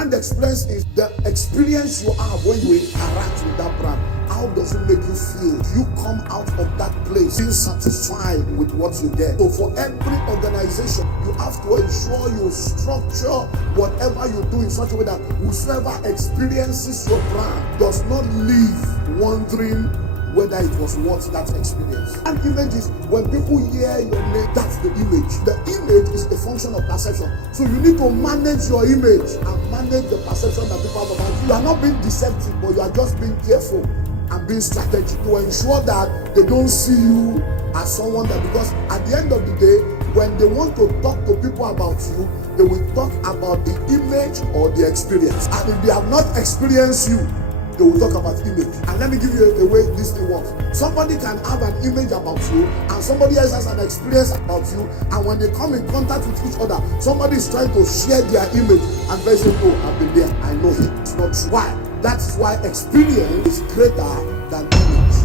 brand experience is the experience you have when you interact with that brand. How does it make you feel? You come out of that place being satisfied with what you get. So for every organization, you have to ensure you structure whatever you do in such a way that whosoever experiences your brand does not leave wondering whether it was worth that experience. And image is when people hear your name, that's the image. The image is a function of perception. So you need to manage your image and manage the perception that people have about you. You are not being deceptive, but you are just being careful and being strategic to ensure that they don't see you as someone that, because at the end of the day, when they want to talk to people about you, they will talk about the image or the experience. And if they have not experienced you, they will talk about image. And let me give you a way this thing works. Somebody can have an image about you and somebody else has an experience about you, and when they come in contact with each other, somebody is trying to share their image and they say, oh, I've been there, I know him. It's not true. Why? That's why experience is greater than image.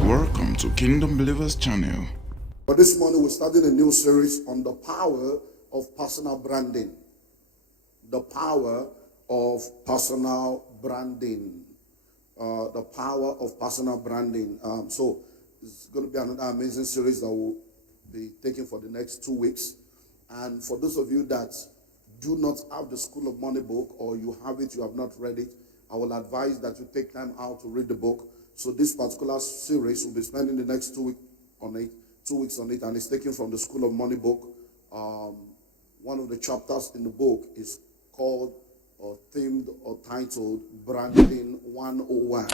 Welcome to Kingdom Believers channel. But this morning we're starting a new series on the power of personal branding. The power of personal branding. The power of personal branding. So it's going to be another amazing series that we'll be taking for the next 2 weeks. And for those of you that do not have the School of Money book, or you have it, you have not read it, I will advise that you take time out to read the book. So this particular series will be spending the next 2 weeks on it. 2 weeks on it, and it's taken from the School of Money book. One of the chapters in the book is called or themed or titled Branding 101,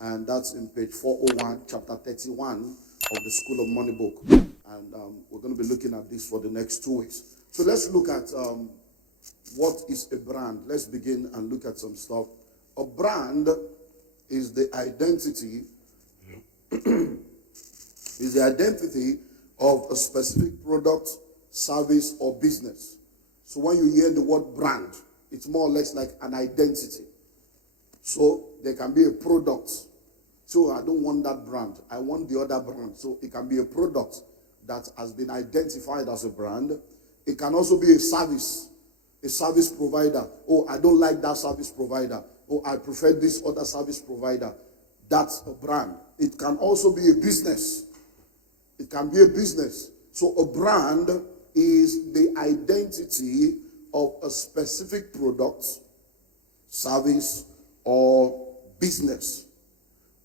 and that's in page 401, chapter 31 of the School of Money book. And we're going to be looking at this for the next 2 weeks. So let's look at what is a brand. Let's begin and look at some stuff. A brand is the identity is the identity of a specific product, service, or business. So when you hear the word brand, it's more or less like an identity. So there can be a product. So I don't want that brand. I want the other brand. So it can be a product that has been identified as a brand. It can also be a service provider. Oh, I don't like that service provider. Oh, I prefer this other service provider. That's a brand. It can also be a business. It can be a business. So a brand is the identity of a specific product, service, or business.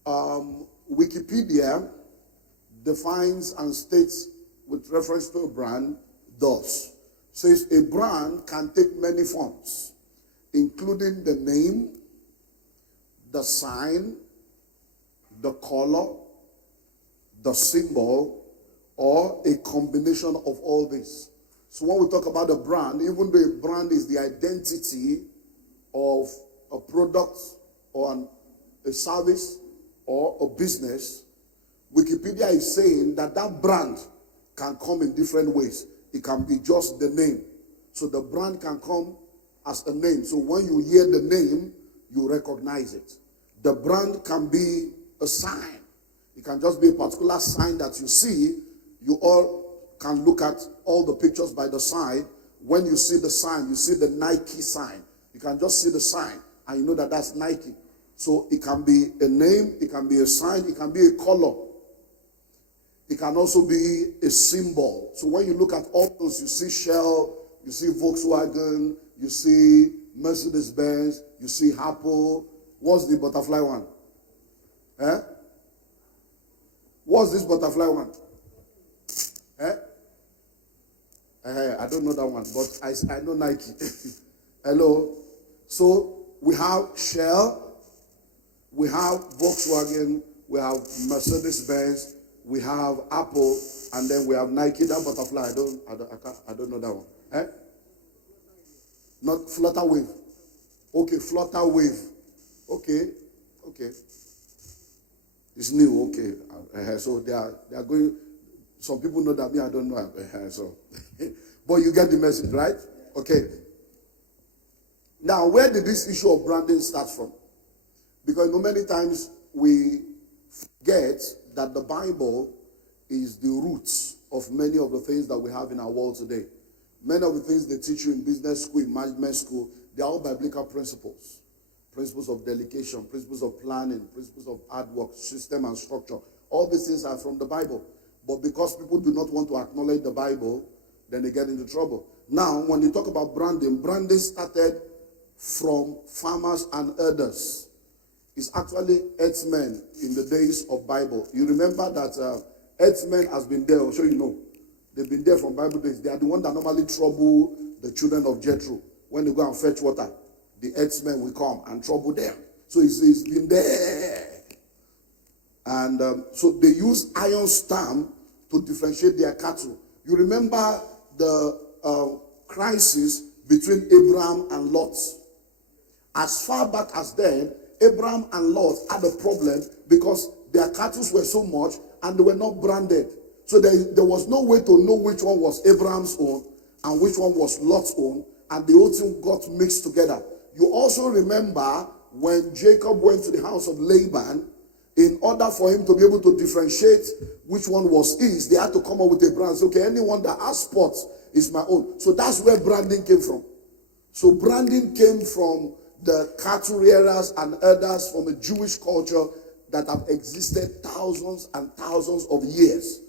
Wikipedia defines and states with reference to a brand thus. Says a brand can take many forms, including the name, the sign, the color, the symbol, or a combination of all this. So when we talk about a brand, even though a brand is the identity of a product or a service or a business, Wikipedia is saying that that brand can come in different ways. It can be just the name. So the brand can come as a name. So when you hear the name, you recognize it. The brand can be a sign. It can just be a particular sign that you see. You all can look at all the pictures by the side. When you see the sign, you see the Nike sign. You can just see the sign and you know that that's Nike. So it can be a name, it can be a sign, it can be a color. It can also be a symbol. So when you look at all those, you see Shell, you see Volkswagen, you see Mercedes-Benz, you see Apple. What's the butterfly one? Eh? What's this butterfly one? Eh? I don't know that one, but I know Nike. Hello. So we have Shell, we have Volkswagen, we have Mercedes-Benz, we have Apple, and then we have Nike. That butterfly, I don't know that one. Eh? Not Flutter Wave. Okay, Flutter Wave. Okay. It's new. Okay. So they are going. Some people know that, me, I don't know. So, but you get the message, right? Okay. Now, where did this issue of branding start from? Because many times we forget that the Bible is the roots of many of the things that we have in our world today. Many of the things they teach you in business school, in management school, they are all biblical principles. Principles of delegation, principles of planning, principles of hard work, system and structure. All these things are from the Bible. But because people do not want to acknowledge the Bible, then they get into trouble. Now, when you talk about branding, branding started from farmers and herders. It's actually herdsmen in the days of Bible. You remember that herdsmen has been there, I'm sure you know. They've been there from Bible days. They are the ones that normally trouble the children of Jethro. When they go and fetch water, the herdsmen will come and trouble them. So it's been there. And so they use iron stamp to differentiate their cattle. You remember the crisis between Abraham and Lot. As far back as then, Abraham and Lot had a problem because their cattle were so much and they were not branded. So there was no way to know which one was Abraham's own and which one was Lot's own, and the whole thing got mixed together. You also remember when Jacob went to the house of Laban, in order for him to be able to differentiate which one was his, they had to come up with a brand. So, okay, anyone that has spots is my own. So that's where branding came from. So branding came from the cattle rearers and herders from a Jewish culture that have existed thousands and thousands of years.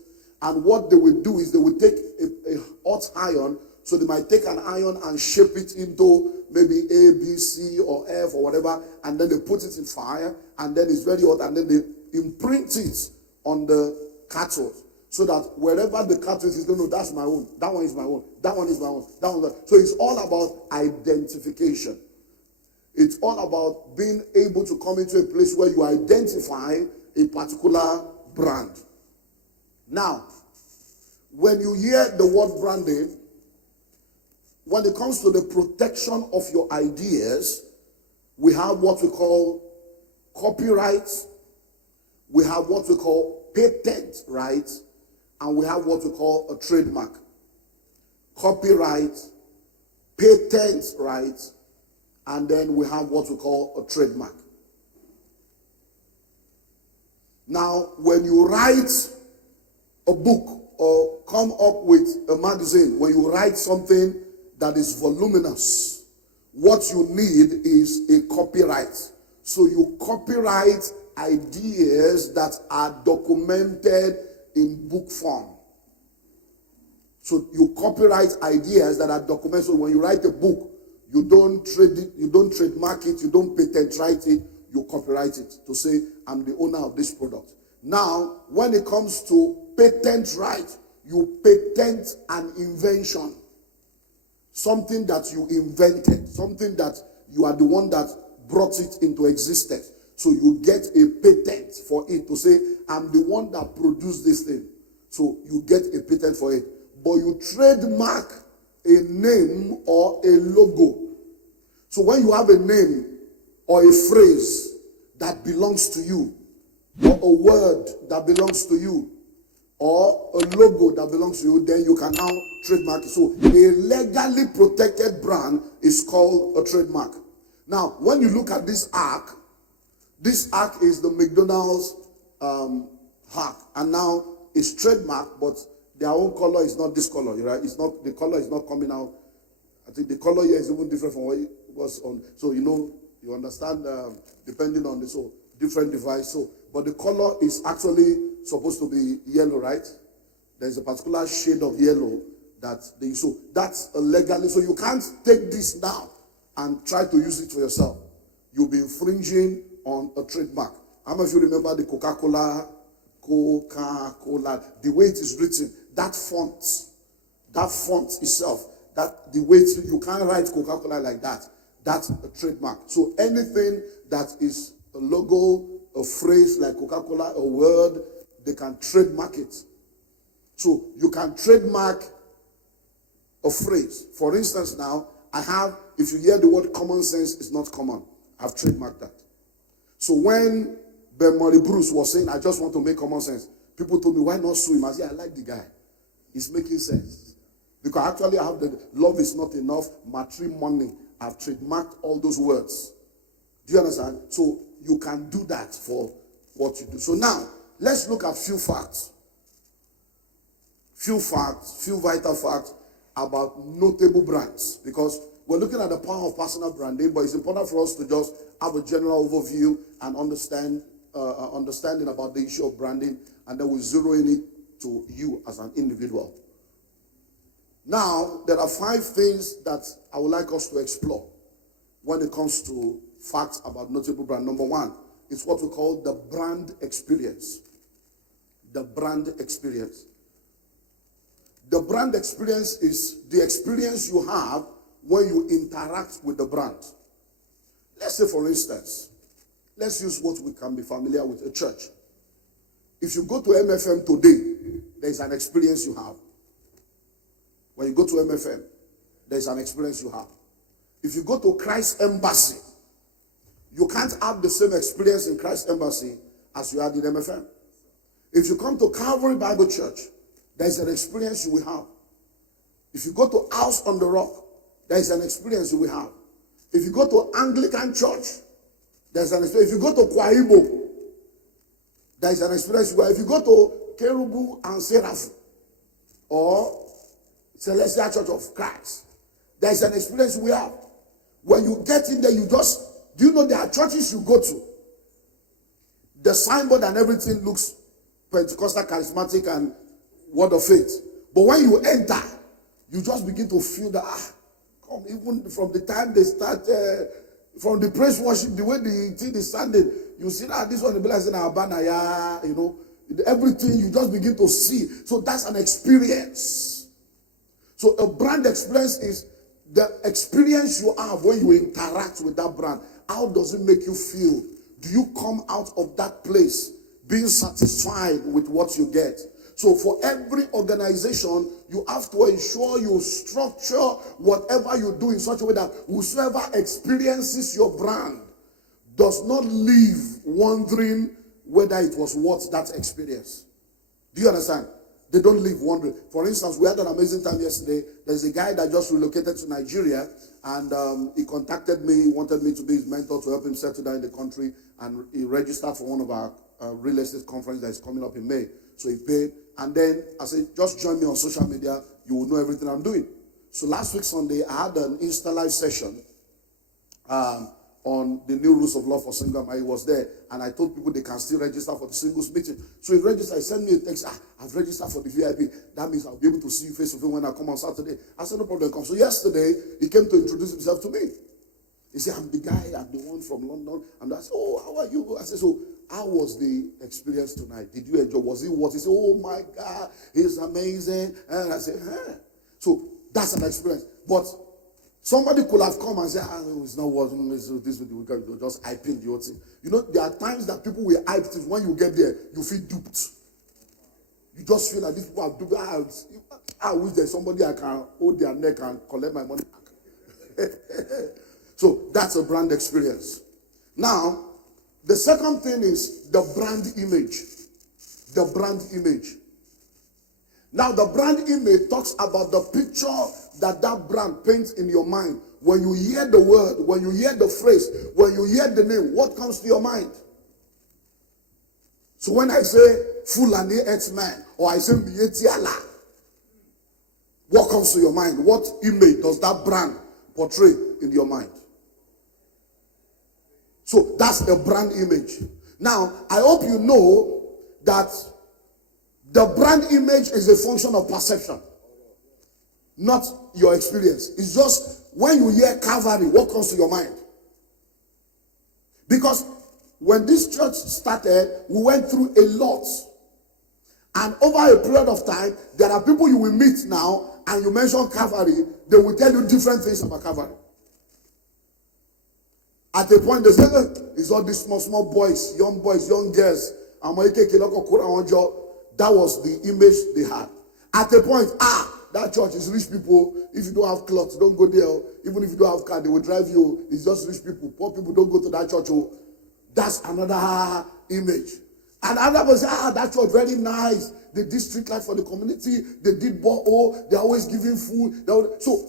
And what they would do is they would take a hot iron. So they might take an iron and shape it into maybe A, B, C, or F, or whatever, and then they put it in fire, and then it's very hot, and then they imprint it on the cattle, so that wherever the cattle is, no, that's my own, that one is my own, that one is my own, that one is my own. So it's all about identification. It's all about being able to come into a place where you identify a particular brand. Now, when you hear the word branding, when it comes to the protection of your ideas, we have what we call copyright, we have what we call patent rights, and we have what we call a trademark. Copyright, patent rights, and then we have what we call a trademark. Now, when you write a book or come up with a magazine, when you write something that is voluminous, what you need is a copyright. So you copyright ideas that are documented in book form. So you copyright ideas that are documented. So when you write a book, you don't trade it, you don't trademark it, you don't patent write it, you copyright it to say, I'm the owner of this product. Now, when it comes to patent right, you patent an invention. Something that you invented, something that you are the one that brought it into existence. So you get a patent for it to say, I'm the one that produced this thing. So you get a patent for it. But you trademark a name or a logo. So when you have a name or a phrase that belongs to you, or a word that belongs to you, or a logo that belongs to you, then you can now trademark it. So a legally protected brand is called a trademark. Now, when you look at this arc is the McDonald's arc, and now it's trademark, but their own color is not this color, right? It's not, the color is not coming out. I think the color here is even different from what it was on. So you understand, depending on the different device. So, but the color is actually supposed to be yellow, right? There's a particular shade of yellow that they use. So that's a legally. So you can't take this now and try to use it for yourself. You'll be infringing on a trademark. How many of you remember the Coca-Cola, the way it is written, that font itself, that the way you can't write Coca-Cola like that. That's a trademark. So anything that is a logo, a phrase like Coca-Cola, a word, they can trademark it. So you can trademark a phrase. For instance, now, if you hear the word common sense is not common, I've trademarked that. So when Ben Murray Bruce was saying, I just want to make common sense, people told me, why not sue him? I said, I like the guy. It's making sense. Because actually I have the love is not enough, matrimony. I've trademarked all those words. Do you understand? So you can do that for what you do. So now, let's look at few facts. Few vital facts about notable brands, because we're looking at the power of personal branding, but it's important for us to just have a general overview and understanding about the issue of branding, and then we zero in it to you as an individual. Now, there are 5 things that I would like us to explore when it comes to facts about notable brand. Number 1 is what we call the brand experience. The brand experience. The brand experience is the experience you have when you interact with the brand. Let's say, for instance, let's use what we can be familiar with, a church. If you go to MFM today, there's an experience you have. When you go to MFM, there's an experience you have. If you go to Christ Embassy, you can't have the same experience in Christ Embassy as you had in MFM. If you come to Calvary Bible Church, there's an experience you will have. If you go to House on the Rock, there's an experience you will have. If you go to Anglican Church, there's an experience. If you go to Kwaibo, there's an experience you will have. If you go to Kerubu and Seraph or Celestial Church of Christ, there's an experience we have. When you get in there, do you know there are churches you go to? The signboard and everything looks Pentecostal, charismatic, and word of faith. But when you enter, you just begin to feel that, even from the time they start, from the praise worship, the way the thing is standing, you see that this one, the blessing, everything you just begin to see. So that's an experience. So a brand experience is the experience you have when you interact with that brand. How does it make you feel? Do you come out of that place being satisfied with what you get? So for every organization, you have to ensure you structure whatever you do in such a way that whosoever experiences your brand does not leave wondering whether it was worth that experience. Do you understand? They don't leave wondering. For instance, we had an amazing time yesterday. There's a guy that just relocated to Nigeria, and he contacted me. He wanted me to be his mentor to help him settle down in the country, and he registered for one of our real estate conference that is coming up in May. So he paid, and then I said, just join me on social media. You will know everything I'm doing. So last week Sunday, I had an Insta Live session on the new rules of law for single. I was there, and I told people they can still register for the singles meeting. So he registered. He sent me a text. I've registered for the VIP. That means I'll be able to see you face to face when I come on Saturday. I said, no problem, come. So yesterday, he came to introduce himself to me. He said, I'm the guy, I'm the one from London. And I said, oh, how are you? I said, so how was the experience tonight? Did you enjoy? Was it what? He said, oh my God, it's amazing. And I said, huh. So that's an experience. But somebody could have come and said, it's not working. This we can just hyping the whole thing. You know, there are times that people will hype things. When you get there, you feel duped. You just feel like these people are duped. I wish there's somebody I can hold their neck and collect my money back. So that's a brand experience. Now, the second thing is the brand image. The brand image. Now, the brand image talks about the picture that brand paints in your mind. When you hear the word, when you hear the phrase, when you hear the name, what comes to your mind? So when I say Fulani X-Man, or I say Mietiala, what comes to your mind? What image does that brand portray in your mind? So that's the brand image. Now, I hope you know that the brand image is a function of perception, not your experience. It's just when you hear Calvary, what comes to your mind? Because when this church started, we went through a lot. And over a period of time, there are people you will meet now, and you mention Calvary, they will tell you different things about Calvary. At a point, they say, it's all these small boys, young girls. That was the image they had. At a point, that church is rich people. If you don't have clothes, don't go there. Even if you don't have car, they will drive you. It's just rich people. Poor people don't go to that church. That's another image. And another person say, that church very nice. They did street light for the community. They did borehole. They're always giving food. So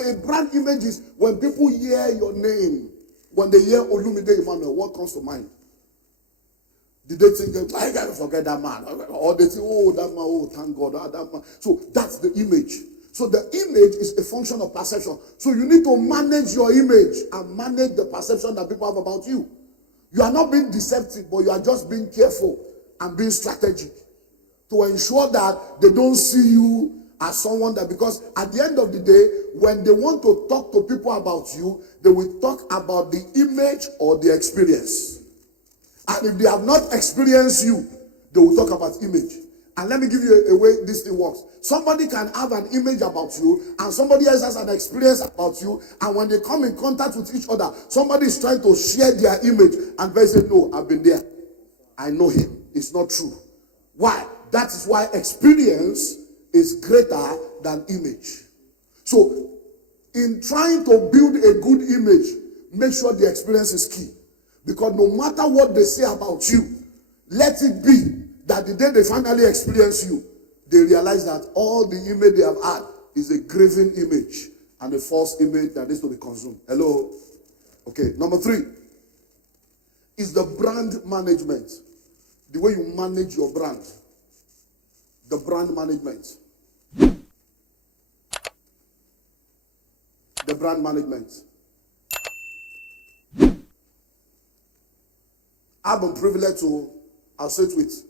a brand image is when people hear your name. When they hear Olumide Emmanuel, what comes to mind? Did they think, I gotta forget that man? Or they say, that man, thank God, that man. So that's the image. So the image is a function of perception. So you need to manage your image and manage the perception that people have about you. You are not being deceptive, but you are just being careful and being strategic to ensure that they don't see you as someone that, because at the end of the day, when they want to talk to people about you, they will talk about the image or the experience. And if they have not experienced you, they will talk about image. And let me give you a way this thing works. Somebody can have an image about you, and somebody else has an experience about you, and when they come in contact with each other, somebody is trying to share their image, and they say, no, I've been there. I know him. It's not true. Why? That is why experience is greater than image. So, in trying to build a good image, make sure the experience is key. Because no matter what they say about you, let it be that the day they finally experience you, they realize that all the image they have had is a graven image and a false image that needs to be consumed. Hello? Okay, number 3 is the brand management. The way you manage your brand. The brand management. The brand management. I've been privileged to associate with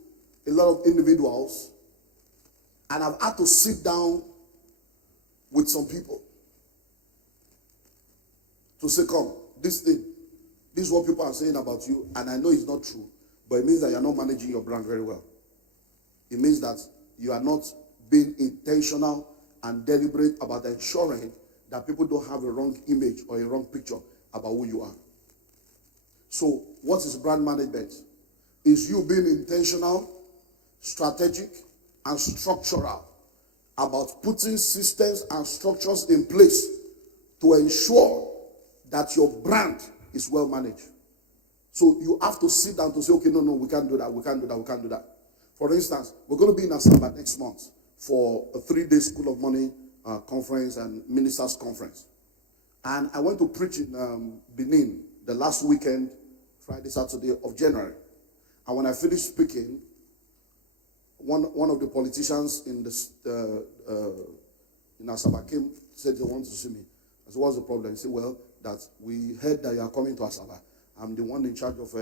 a lot of individuals, and I've had to sit down with some people to say, come, this is what people are saying about you, and I know it's not true, but it means that you're not managing your brand very well. It means that you are not being intentional and deliberate about ensuring that people don't have a wrong image or a wrong picture about who you are. So, what is brand management? Is you being intentional, strategic, and structural about putting systems and structures in place to ensure that your brand is well managed. So you have to sit down to say, okay, no, we can't do that, we can't do that, we can't do that. For instance, we're going to be in Asaba next month for a 3-day School of Money conference and ministers conference. And I went to preach in Benin the last weekend, Friday, Saturday of January. And when I finished speaking, one of the politicians in Asaba came, said he wanted to see me. I said, what's the problem? He said, well, that we heard that you are coming to Asaba. I'm the one in charge of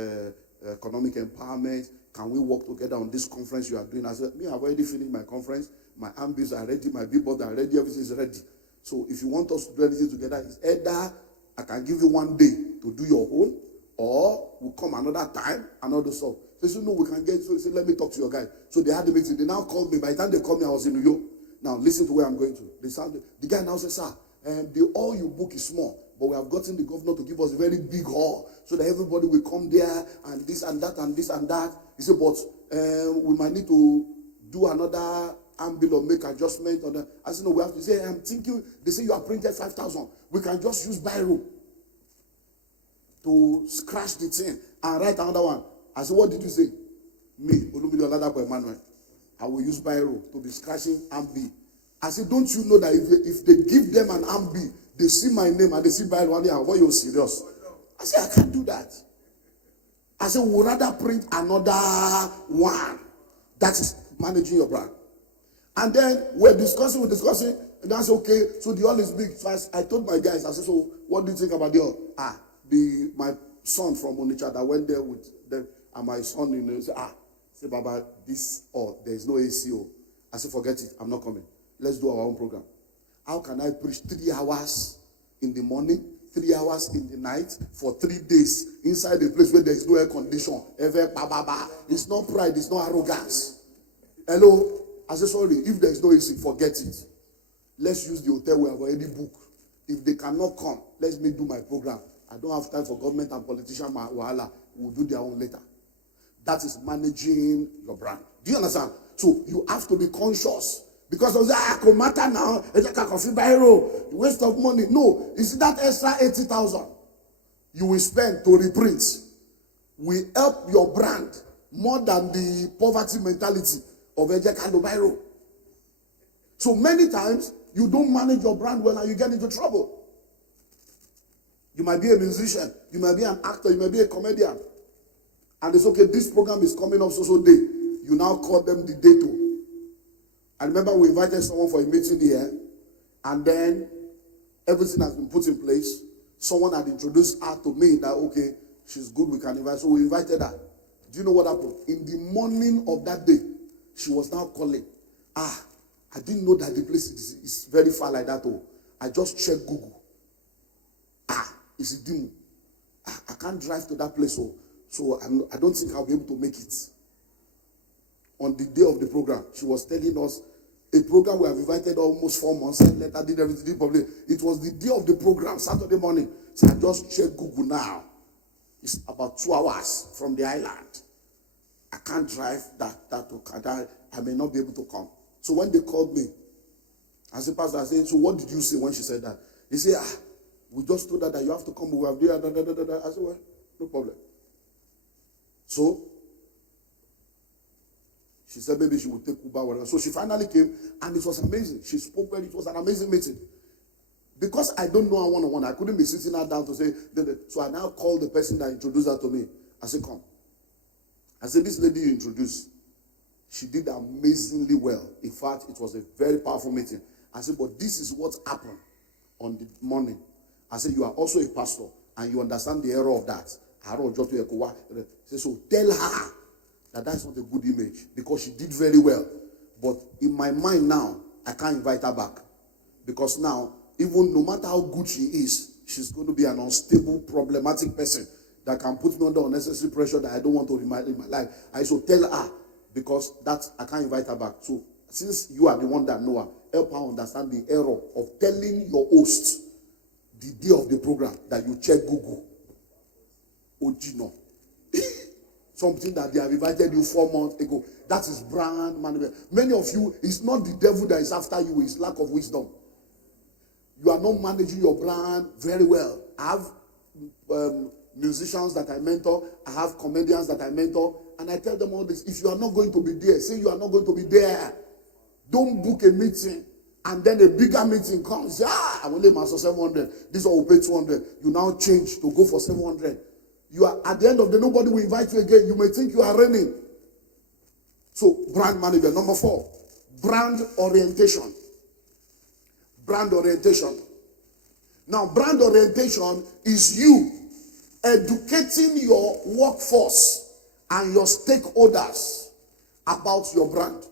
economic empowerment. Can we work together on this conference you are doing? I said, I've already finished my conference. My ambitions are ready. My billboards are ready. Everything is ready. So if you want us to do anything together, it's either I can give you 1 day to do your own, or we'll come another time, another stuff. So he said, no, we can get. So he said, let me talk to your guy. So they had the meeting. They now called me. By the time they called me, I was in New York. Now listen to where I'm going to. The guy now says, sir, the hall you book is small, but we have gotten the governor to give us a very big hall so that everybody will come there and this and that and this and that. He said, but we might need to do another ambil or make adjustment on that. I said, no, we have to say, I'm thinking, they say you have printed 5,000. We can just use biro to scratch the thing and write another one. I said, what did you say? Me, Olumide Emmanuel. I will use biro to be scratching ambil. I said, don't you know that if they give them an ambil, they see my name and they see biro and they are, what, you're serious? I said, I can't do that. I said, we'll rather print another one. That is managing your brand. And then we're discussing, and that's okay. So the hall is big. So I told my guys, I said, so what do you think about the hall? My son from Onitsha that went there with them, and my son, said, Baba, this hall, there is no ACO. I said, forget it, I'm not coming. Let's do our own program. How can I preach 3 hours in the morning, 3 hours in the night, for 3 days inside a place where there is no air condition? It's not pride, it's not arrogance. Hello? I said, sorry, if there is no AC, forget it. Let's use the hotel we have already booked. If they cannot come, let me do my program. I don't have time for government and politician wahala. We'll do their own later. That is managing your brand. Do you understand? So you have to be conscious. Because of that, it matter now. Waste of money. No, you see that extra 80,000 you will spend to reprint will help your brand more than the poverty mentality of Ejekando Biro. So many times you don't manage your brand well and you get into trouble. You might be a musician, you might be an actor, you might be a comedian. And it's okay, this program is coming up so day. You now call them the day to. I remember we invited someone for a meeting here, And then everything has been put in place. Someone had introduced her to me that, okay, she's good, we can invite. So we invited her. Do you know what happened? In the morning of that day, she was now calling. I didn't know that the place is very far like that. Oh, I just checked Google. It's a demo. I can't drive to that place. So I don't think I'll be able to make it. On the day of the program, she was telling us a program we have invited almost 4 months, and later did everything probably. It was the day of the program, Saturday morning. So I just checked Google now. It's about 2 hours from the island. I can't drive that I may not be able to come. So when they called me, I said, Pastor, I said, so what did you say when she said that? He said, we just told her that you have to come. We have I said, well, no problem. So she said maybe she would take Uber, whatever. So she finally came, and it was amazing. She spoke well. It was an amazing meeting. Because I don't know her one-on-one, I couldn't be sitting her down to say, so I now called the person that introduced her to me. I said, come. I said, this lady you introduced, she did amazingly well. In fact, it was a very powerful meeting. I said, but this is what happened on the morning. I said, you are also a pastor, and you understand the error of that. I said, so tell her that that's not a good image, because she did very well. But in my mind now, I can't invite her back. Because now, even no matter how good she is, she's going to be an unstable, problematic person that can put me under unnecessary pressure that I don't want to remind in my life. I should tell her, because I can't invite her back. So since you are the one that know her, help her understand the error of telling your host the day of the program that you check Google. Ojino. Something that they have invited you 4 months ago. That is brand management. Many of you, it's not the devil that is after you, it's lack of wisdom. You are not managing your brand very well. I have musicians that I mentor. I have comedians that I mentor. And I tell them all this. If you are not going to be there, say you are not going to be there. Don't book a meeting. And then a bigger meeting comes. I only master 700. This one will pay 200. You now change to go for 700. You are at the end of the day, nobody will invite you again. You may think you are reigning. So, brand management. Number 4, brand orientation. Brand orientation. Now, brand orientation is you educating your workforce and your stakeholders about your brand.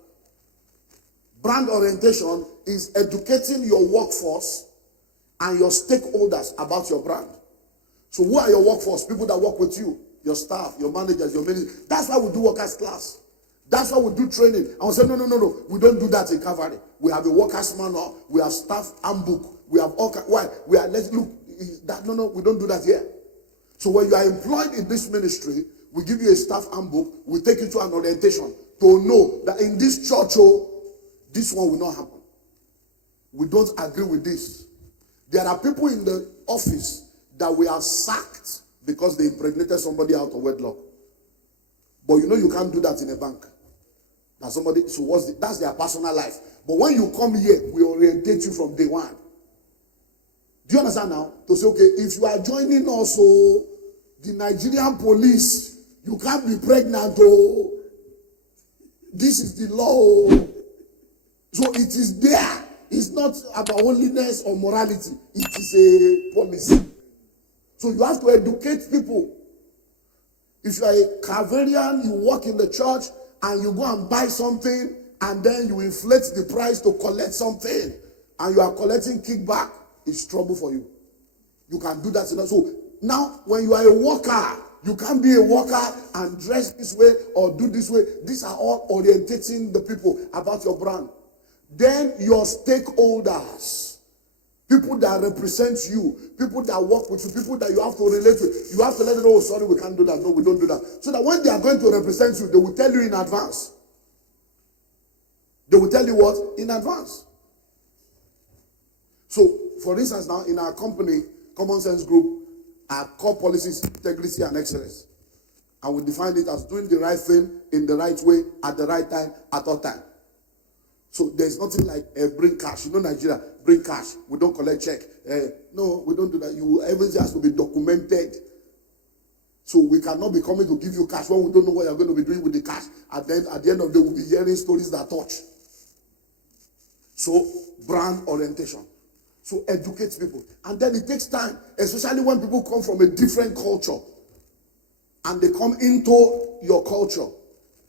Brand orientation is educating your workforce and your stakeholders about your brand. So who are your workforce? People that work with you, your staff, your managers, your ministers. That's why we do workers class. That's why we do training. And we say, no. We don't do that in Calvary. We have a workers manual. We have staff handbook. We have all kinds. Why? We are, let's look. No, we don't do that here. So when you are employed in this ministry, we give you a staff handbook. We take you to an orientation to know that in this church, this one will not happen. We don't agree with this. There are people in the office that we are sacked because they impregnated somebody out of wedlock. But you can't do that in a bank. That somebody, so that's their personal life. But when you come here, we orientate you from day one. Do you understand now? To say, okay, if you are joining us, the Nigerian police, you can't be pregnant, this is the law. So it is there. It's not about holiness or morality. It is a policy. So you have to educate people. If you are a Calvarian, you work in the church and you go and buy something and then you inflate the price to collect something and you are collecting kickback, it's trouble for you. You can do that. So now when you are a worker, you can't be a worker and dress this way or do this way. These are all orientating the people about your brand. Then your stakeholders, people that represent you, people that work with you, people that you have to relate with, you have to let them know, sorry, we can't do that. No, we don't do that. So that when they are going to represent you, they will tell you in advance. They will tell you what? In advance. So, for instance, now in our company, Common Sense Group, our core policies, integrity and excellence. And we define it as doing the right thing in the right way, at the right time, at all time. So there's nothing like bring cash. Nigeria, bring cash. We don't collect check. No, we don't do that. Everything has to be documented. So we cannot be coming to give you cash when we don't know what you're going to be doing with the cash. At the end of the day, we'll be hearing stories that touch. So brand orientation. So educate people. And then it takes time, especially when people come from a different culture and they come into your culture.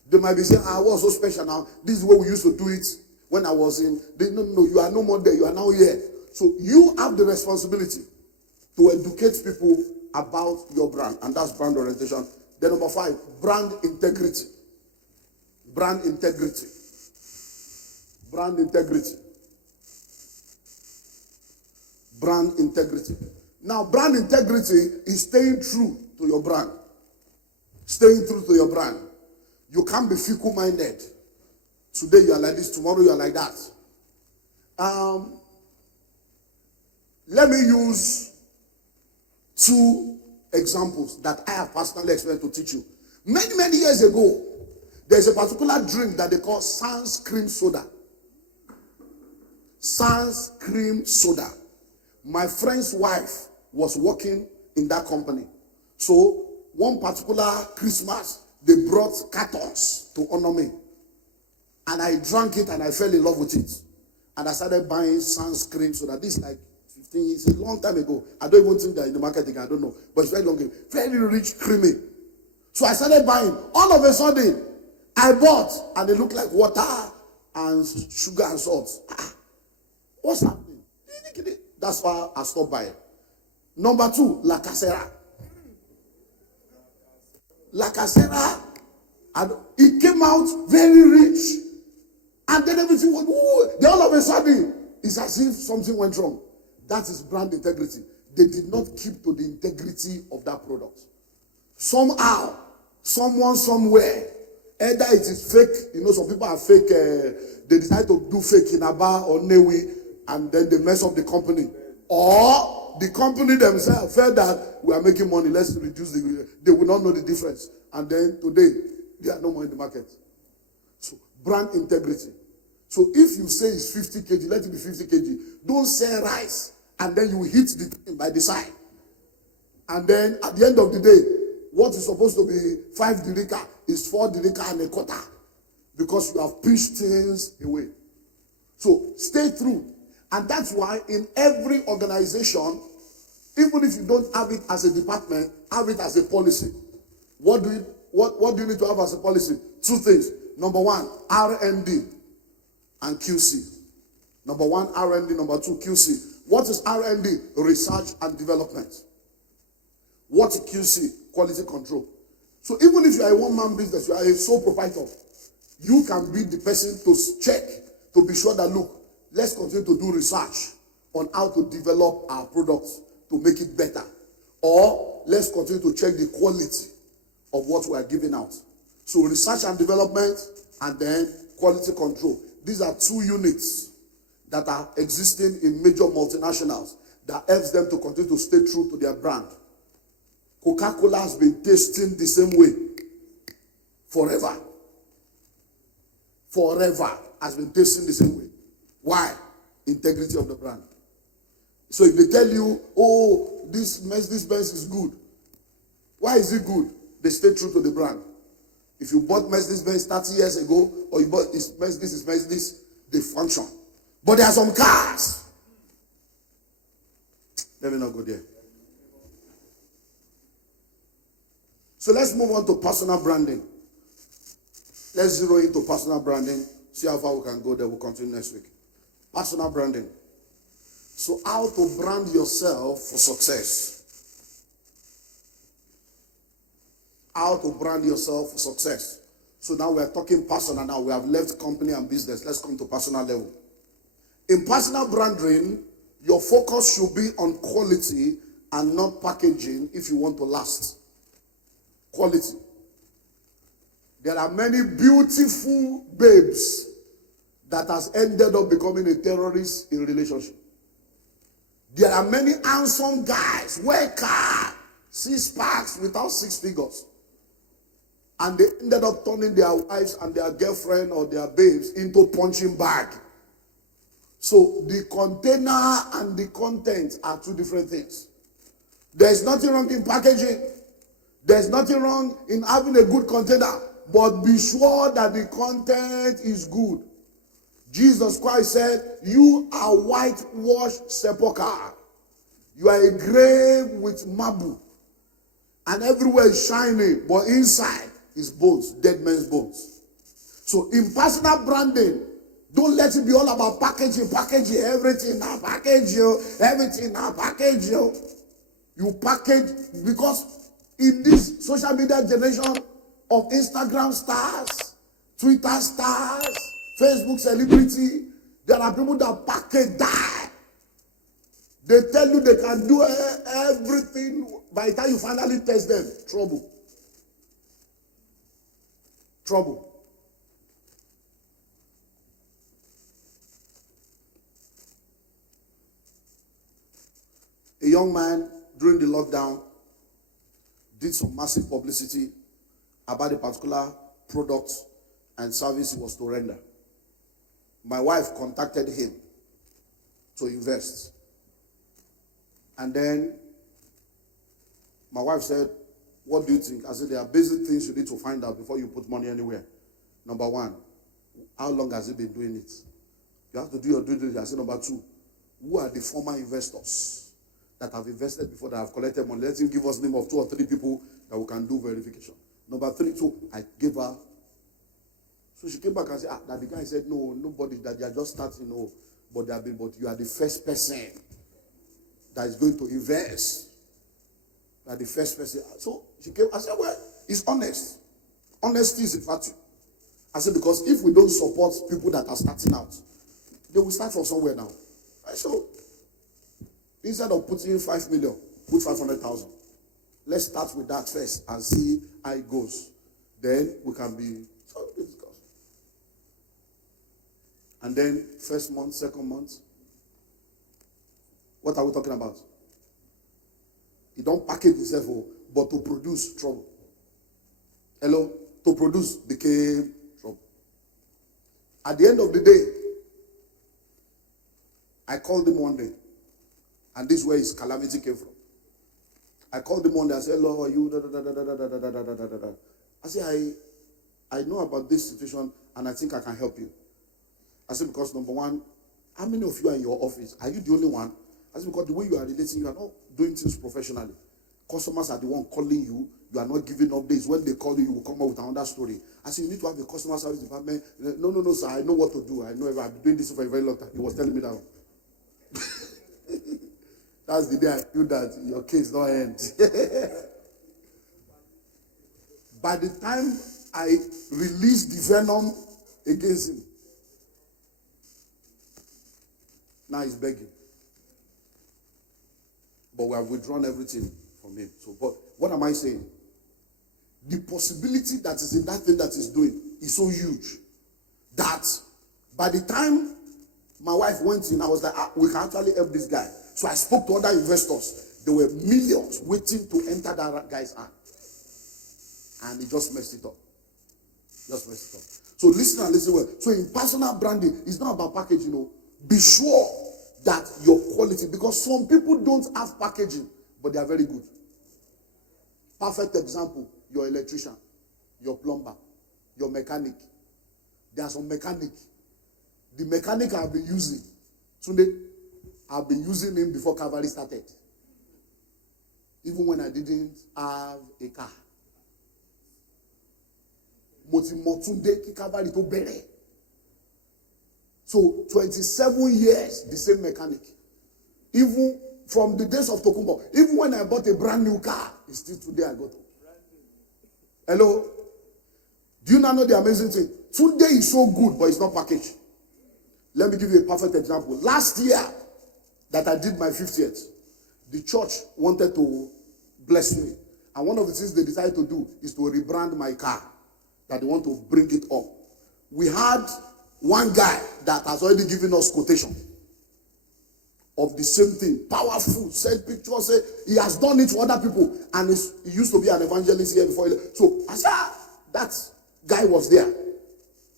They might be saying, what's so special now? This is the way we used to do it when I was in. No, you are no more there. You are now here. So you have the responsibility to educate people about your brand. And that's brand orientation. Then number 5, brand integrity. Brand integrity. Brand integrity. Brand integrity. Now, brand integrity is staying true to your brand. Staying true to your brand. You can't be fickle-minded. Today you are like this, tomorrow you are like that. Let me use 2 examples that I have personally experienced to teach you. Many, many years ago, there's a particular drink that they call Sans Cream Soda. Sans Cream Soda. My friend's wife was working in that company. So, one particular Christmas, they brought cartons to honor me. And I drank it and I fell in love with it. And I started buying Sans Cream Soda. This is like 15 years, a long time ago. I don't even think they're in the market again, I don't know. But it's very long, very rich, creamy. So I started buying. All of a sudden, I bought and it looked like water and sugar and salt. What's happening? That's why I stopped buying. Number 2, La Casera. La Casera, and it came out very rich. And then everything went, then all of a sudden, it's as if something went wrong. That is brand integrity. They did not keep to the integrity of that product. Somehow, someone somewhere, either it is fake, some people are fake, they decide to do fake in Aba or Newi, and then they mess up the company. Or the company themselves felt that we are making money, let's reduce they will not know the difference. And then today, they are no more in the market. So, brand integrity. So, if you say it's 50 kg, let it be 50 kg. Don't sell rice, and then you hit the thing by the side. And then, at the end of the day, what is supposed to be 5 dirika is 4 dirika and a quarter. Because you have pushed things away. So, stay true. And that's why in every organization, even if you don't have it as a department, have it as a policy. What do you need to have as a policy? 2 things. Number 1, R&D and QC. Number 1, R&D. Number 2, QC. What is R&D? Research and development. What is QC? Quality control. So even if you are a one-man business, you are a sole proprietor, you can be the person to check, to be sure that, look, let's continue to do research on how to develop our products to make it better. Or let's continue to check the quality of what we are giving out. So research and development and then quality control. These are 2 units that are existing in major multinationals that helps them to continue to stay true to their brand. Coca-Cola has been tasting the same way forever. Forever has been tasting the same way. Why? Integrity of the brand. So if they tell you, this Mercedes-Benz is good. Why is it good? They stay true to the brand. If you bought Mercedes-Benz 30 years ago, or you bought Mercedes, they function. But there are some cars. Let me not go there. So let's move on to personal branding. Let's zero into personal branding. See how far we can go there. We'll continue next week. Personal branding. So how to brand yourself for success. How to brand yourself for success. So now we're talking personal now. We have left company and business. Let's come to personal level. In personal branding, your focus should be on quality and not packaging if you want to last. Quality. There are many beautiful babes that has ended up becoming a terrorist in relationship. There are many handsome guys, worker, 6 packs without 6 figures. And they ended up turning their wives and their girlfriend or their babes into punching bag. So the container and the content are 2 different things. There's nothing wrong in packaging. There's nothing wrong in having a good container. But be sure that the content is good. Jesus Christ said, you are whitewashed sepulchre. You are a grave with marble. And everywhere is shining, but inside is bones, dead men's bones. So in personal branding, don't let it be all about packaging, everything now, everything now, You package, because in this social media generation of Instagram stars, Twitter stars, Facebook celebrity, there are people that package die. They tell you they can do everything. By the time you finally test them, trouble. Trouble. A young man during the lockdown did some massive publicity about a particular product and service he was to render. My wife contacted him to invest. And then my wife said, what do you think? I said, there are basic things you need to find out before you put money anywhere. Number one, how long has he been doing it? You have to do your due diligence. I said, number two, who are the former investors that have invested before, that have collected money? Let him give us the name of 2 or 3 people that we can do verification. Number 3, so I gave her. So she came back and said, that the guy said, no, nobody, that they are just starting, no, but you are the first person that is going to invest. That the first person. So she came, I said, well, it's honest. Honesty is a virtue. I said, because if we don't support people that are starting out, they will start from somewhere now. So instead of putting 5 million, put 500,000. Let's start with that first and see how it goes. Then we can be discussed. And then first month, second month. What are we talking about? He don't package himself, but to produce trouble. Hello? To produce became trouble. At the end of the day, I called him one day. And this is where his calamity came from. I called him one day. I said, hello, how are you? I said, I know about this situation and I think I can help you. I said, because number one, how many of you are in your office? Are you the only one? I said, because the way you are relating, you are not doing things professionally. Customers are the one calling you. You are not giving updates. When they call you, you will come up with another story. I said, you need to have a customer service department. No, sir. I know what to do. I know I've been doing this for a very long time. He was telling me that. That's the day I knew that your case don't end. By the time I released the venom against him, now he's begging. But we have withdrawn everything from him. So, but what am I saying? The possibility that is in that thing that he's doing is so huge that by the time my wife went in, I was like, we can actually help this guy. So I spoke to other investors. There were millions waiting to enter that guy's hand. And he just messed it up. So listen well. So in personal branding, it's not about packaging. Be sure that your quality, because some people don't have packaging, but they are very good. Perfect example, your electrician, your plumber, your mechanic. There are some mechanic. The mechanic I've been using, Sunday, I've been using him before Calvary started. Even when I didn't have a car. Motunde Calvary to bere. So 27 years, the same mechanic. Even from the days of Tokumbo, even when I bought a brand new car, it's still today I got it. Hello? Do you now know the amazing thing? Today is so good, but it's not packaged. Let me give you a perfect example. Last year that I did my 50th, the church wanted to bless me. And one of the things they decided to do is to rebrand my car. That they want to bring it up. We had one guy that has already given us quotation of the same thing. Powerful, sent pictures, say he has done it for other people. And he used to be an evangelist here before. So I said, that guy was there.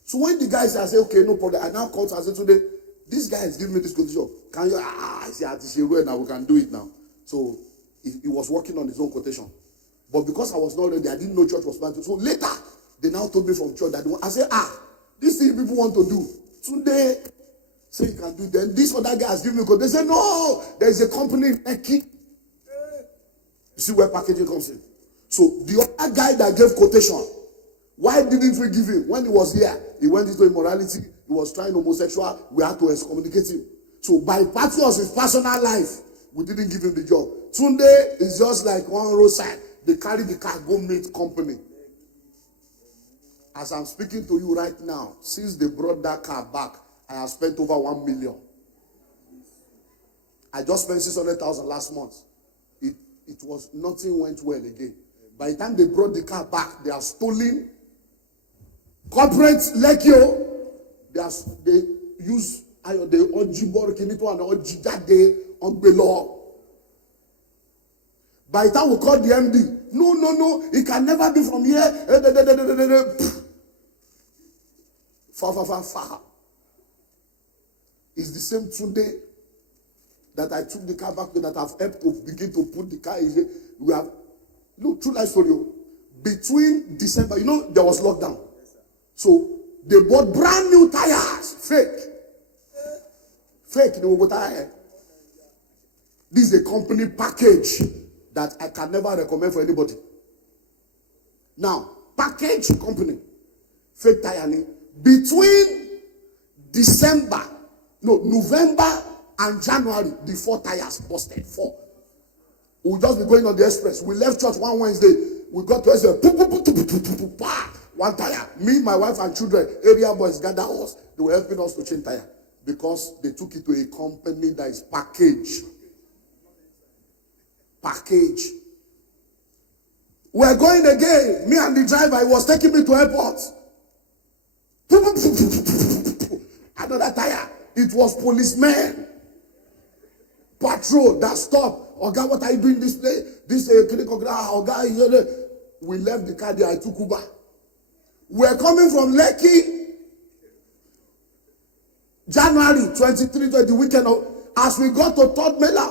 So when the guy said, I said, okay, no problem. I now called, I said, today, this guy is giving me this quotation. Can you, I said, now we can do it now. So he was working on his own quotation. But because I was not ready, I didn't know church was planted. So later, they now told me from church that I said, this thing people want to do. Today, say you can do it. Then this other guy has given me code. They say, no, there is a company in Eki. You see where packaging comes in. So the other guy that gave quotation, why didn't we give him? When he was here, he went into immorality. He was trying homosexual. We had to excommunicate him. So by party of his personal life, we didn't give him the job. Tunde is just like one roadside. They carry the car, go meet company. As I'm speaking to you right now, since they brought that car back, I have spent over 1 million. I just spent 600,000 last month. It was, nothing went well again. By the time they brought the car back, they are stolen. Corporate like you, they use the Ojibor Kinito and Ojijade on below. By the time we call the MD, no, it can never be from here. Far. It's the same Tunde that I took the car back to, that I've helped to begin to put the car in here. We have, look, true life story. Between December, there was lockdown. So they bought brand new tires, fake, they will go tire. This is a company package that I can never recommend for anybody. Now, package company, fake tire. Between November and January, the 4 tires busted. 4. We'll just be going on the express. We left church one Wednesday. We got to express. 1 tire. Me, my wife, and children, area boys gathered us. They were helping us to change tire because they took it to a company that is package. We're going again. Me and the driver, he was taking me to airport. Another tire. It was policemen. Patrol that stopped. Oh God, what are you doing this place? This clinical guy. We left the car there. I took Uber. We're coming from Lekki. January 23, the weekend of, as we got to Third Mela,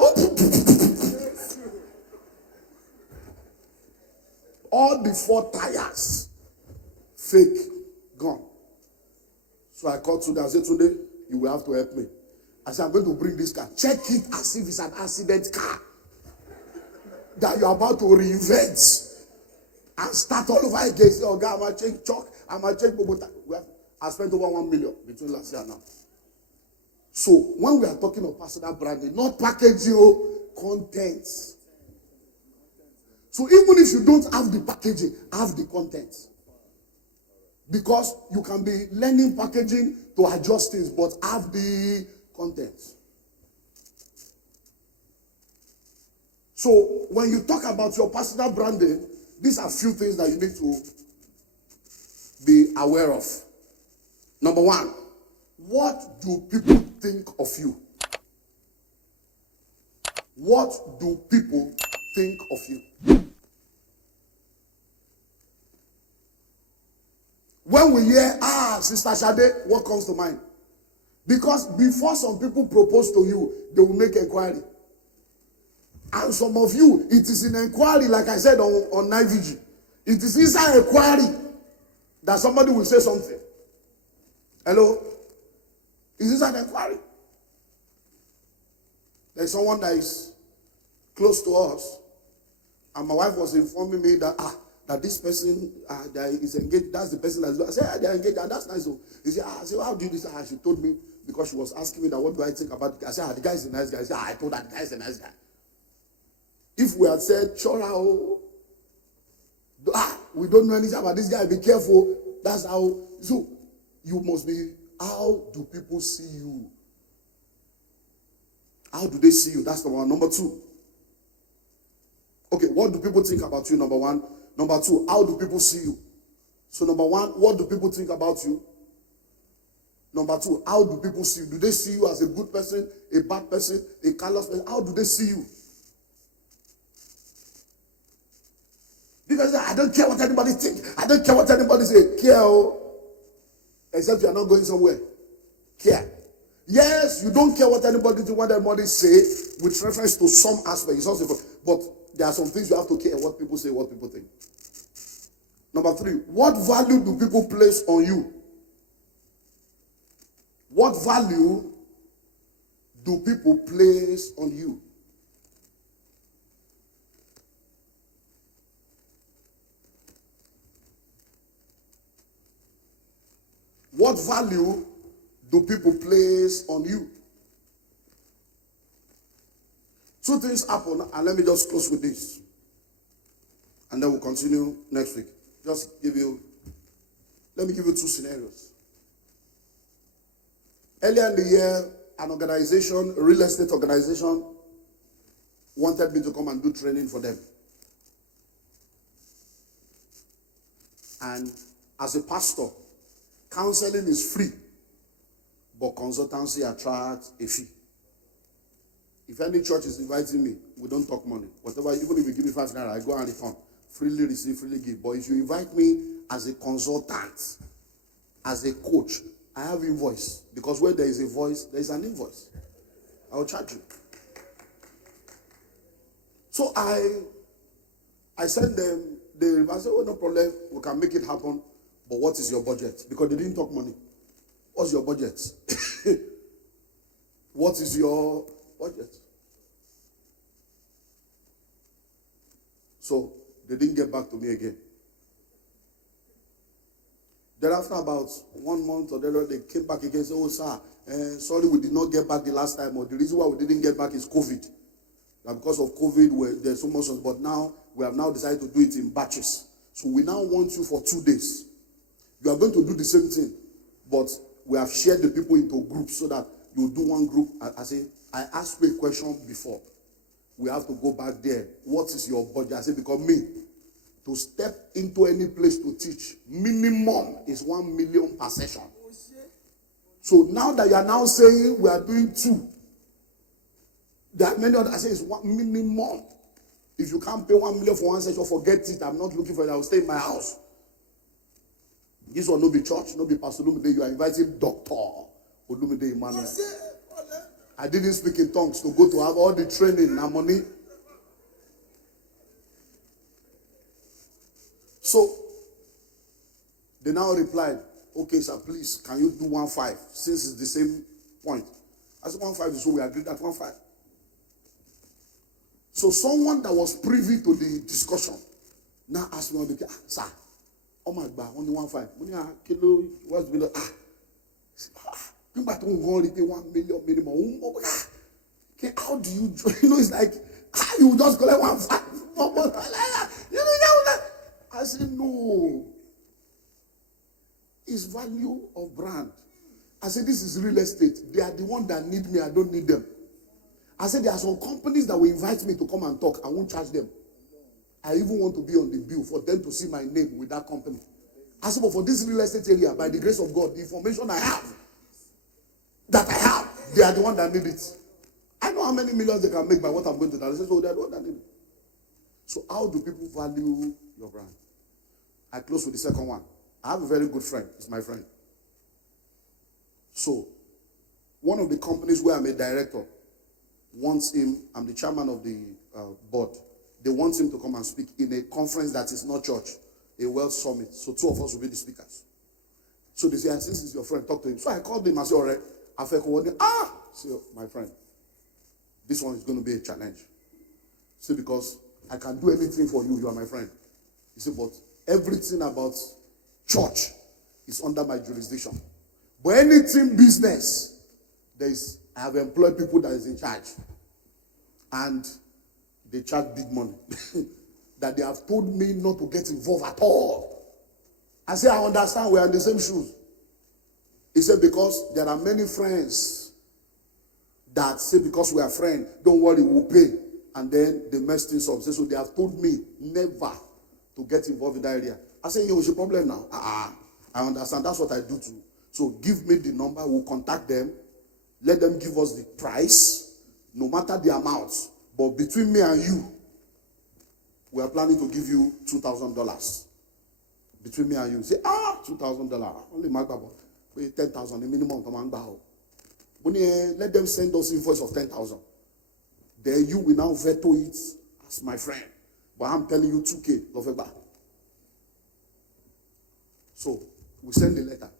all the 4 tires, fake, gone. So I called Tunde. I said, Tunde, you will have to help me. I said, I'm going to bring this car. Check it as if it's an accident car that you're about to reinvent and start all over again. Say, oh God, I'm going to change chalk. I'm going to change Bogota. I spent over 1 million between last year and now. So when we are talking of personal branding, not packaging, content. So even if you don't have the packaging, have the content. Because you can be learning packaging to adjust things, but have the content. So when you talk about your personal branding, these are few things that you need to be aware of. Number 1, what do people think of you? What do people think of you? When we hear, Sister Shade, what comes to mind? Because before some people propose to you, they will make inquiry. And some of you, it is in inquiry, like I said on Night Vigil. It is inside inquiry that somebody will say something. Hello? It's inside inquiry. There's someone that is close to us, and my wife was informing me that this person that is engaged, that's the person that's. I said, they're engaged, and that's nice. So he said, I said, how do you do this? She told me, because she was asking me that, what do I think about it? I said, the guy is a nice guy. I said, I told her the guy is a nice guy. If we had said, Chora, we don't know anything about this guy, be careful. That's how. So you must be, how do people see you? How do they see you? That's number 1. Number 2. Okay, what do people think about you? Number 1. Number 2, how do people see you? So number 1, what do people think about you? Number 2, how do people see you? Do they see you as a good person, a bad person, a careless person? How do they see you? Because I don't care what anybody thinks. I don't care what anybody says. Care, except you are not going somewhere. Care. Yes, you don't care what anybody thinks, what anybody say, with reference to some aspect. It's not simple. But there are some things you have to care what people say, what people think. Number 3, what value do people place on you? What value do people place on you? What value do people place on you? Two things happen, and let me just close with this. And then we'll continue next week. Let me give you two scenarios. Earlier in the year, an organization, a real estate organization, wanted me to come and do training for them. And as a pastor, counseling is free, but consultancy attracts a fee. If any church is inviting me, we don't talk money. Whatever, even if you give me 5 naira, I go and refund. Freely receive, freely give. But if you invite me as a consultant, as a coach, I have invoice. Because where there is a voice, there is an invoice. I will charge you. So I sent them, I said, oh, no problem, we can make it happen. But what is your budget? Because they didn't talk money. What's your budget? What is your budget? So they didn't get back to me again. Then after about 1 month or the they came back again and said, oh sir, sorry we did not get back the last time, or the reason why we didn't get back is COVID. And because of COVID, there's so much, but now we have now decided to do it in batches. So we now want you for 2 days. You are going to do the same thing, but we have shared the people into groups so that you do one group. I asked you a question before. We have to go back there. What is your budget? I said, because me, to step into any place to teach, minimum is 1 million per session. So now that you are now saying we are doing 2, there are many others. I say it's 1 minimum. If you can't pay 1 million for one session, forget it. I'm not looking for it. I will stay in my house. This will not be church, not be Pst Olumide. You are inviting Dr. Olumide Emmanuel. I didn't speak in tongues to go to have all the training and money. So they now replied, okay, sir, please, can you do 1.5? Since it's the same point. I said 1.5, so we agreed at 1.5. So someone that was privy to the discussion now asked me, sir, oh my God, only 1.5. What's below? You got to go and pay 1 million minimum. Okay, how do you, it's like, you just collect 1.5. I said, no. It's value of brand. I said, this is real estate. They are the one that need me. I don't need them. I said, there are some companies that will invite me to come and talk. I won't charge them. I even want to be on the bill for them to see my name with that company. I said, but for this real estate area, by the grace of God, the information I have, they are the one that need it. I know how many millions they can make by what I'm going to do. I said, so they are the one that need it. So how do people value your brand? I close with the second one. I have a very good friend. He's my friend. So, one of the companies where I'm a director wants him, I'm the chairman of the board, they want him to come and speak in a conference that is not church, a wealth summit. So 2 of us will be the speakers. So they say, since he's your friend, talk to him. So I called him and said, all right, say, my friend, this one is going to be a challenge. See, because I can do anything for you, you are my friend. He said, but everything about church is under my jurisdiction. But anything business, I have employed people that is in charge. And they charge big money. That they have told me not to get involved at all. I said, I understand, we are in the same shoes. He said, because there are many friends that say because we are friends, don't worry, we'll pay. And then they mess things up. So they have told me never to get involved in that area. I said, what's your problem now? I understand. That's what I do too. So give me the number. We'll contact them. Let them give us the price, no matter the amount. But between me and you, we are planning to give you $2,000. Between me and you. Say, $2,000. Only my Bible. Pay 10,000, the minimum. Let them send us invoice of 10,000. Then you will now veto it as my friend. But I'm telling you 2K, Loveba. So, we send the letter.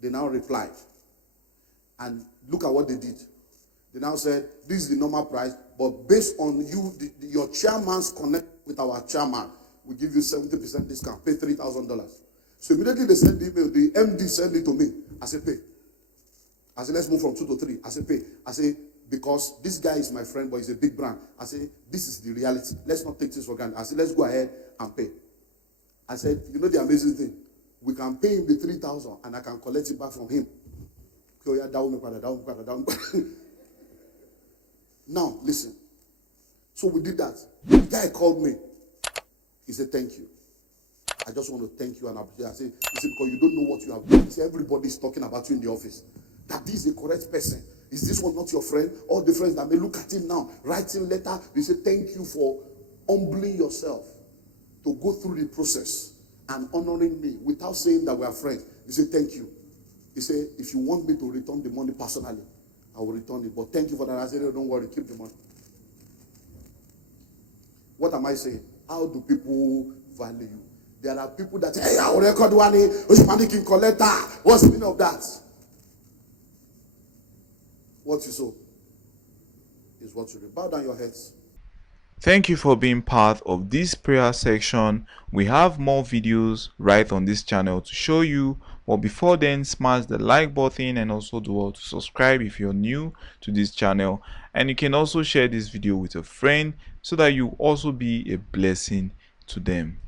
They now replied. And look at what they did. They now said, this is the normal price, but based on you, your chairman's connect with our chairman, we give you 70% discount, pay $3,000. So immediately they send the email, the MD sent it to me. I said, pay. I said, let's move from 2 to 3. I said, pay. I said, because this guy is my friend, but he's a big brand. I said, this is the reality. Let's not take this for granted. I said, let's go ahead and pay. I said, you know the amazing thing? We can pay him the 3,000 and I can collect it back from him. Now, listen. So we did that. The guy called me. He said, thank you. I just want to thank you and appreciate. I said, because you don't know what you have done. He said, everybody's talking about you in the office. That this is the correct person. Is this one not your friend? All the friends that may look at him now, writing letter. They say, thank you for humbling yourself to go through the process and honoring me without saying that we are friends. He said, thank you. He said, if you want me to return the money personally, I will return it. But thank you for that. I said, don't worry, keep the money. What am I saying? How do people value you? There are people that say, hey, I will record one, panicking collector. What's the meaning of that? What you sow is what you reap. Bow down your heads. Thank you for being part of this prayer section. We have more videos right on this channel to show you. But before then, smash the like button and also do well to subscribe if you're new to this channel. And you can also share this video with a friend so that you also be a blessing to them.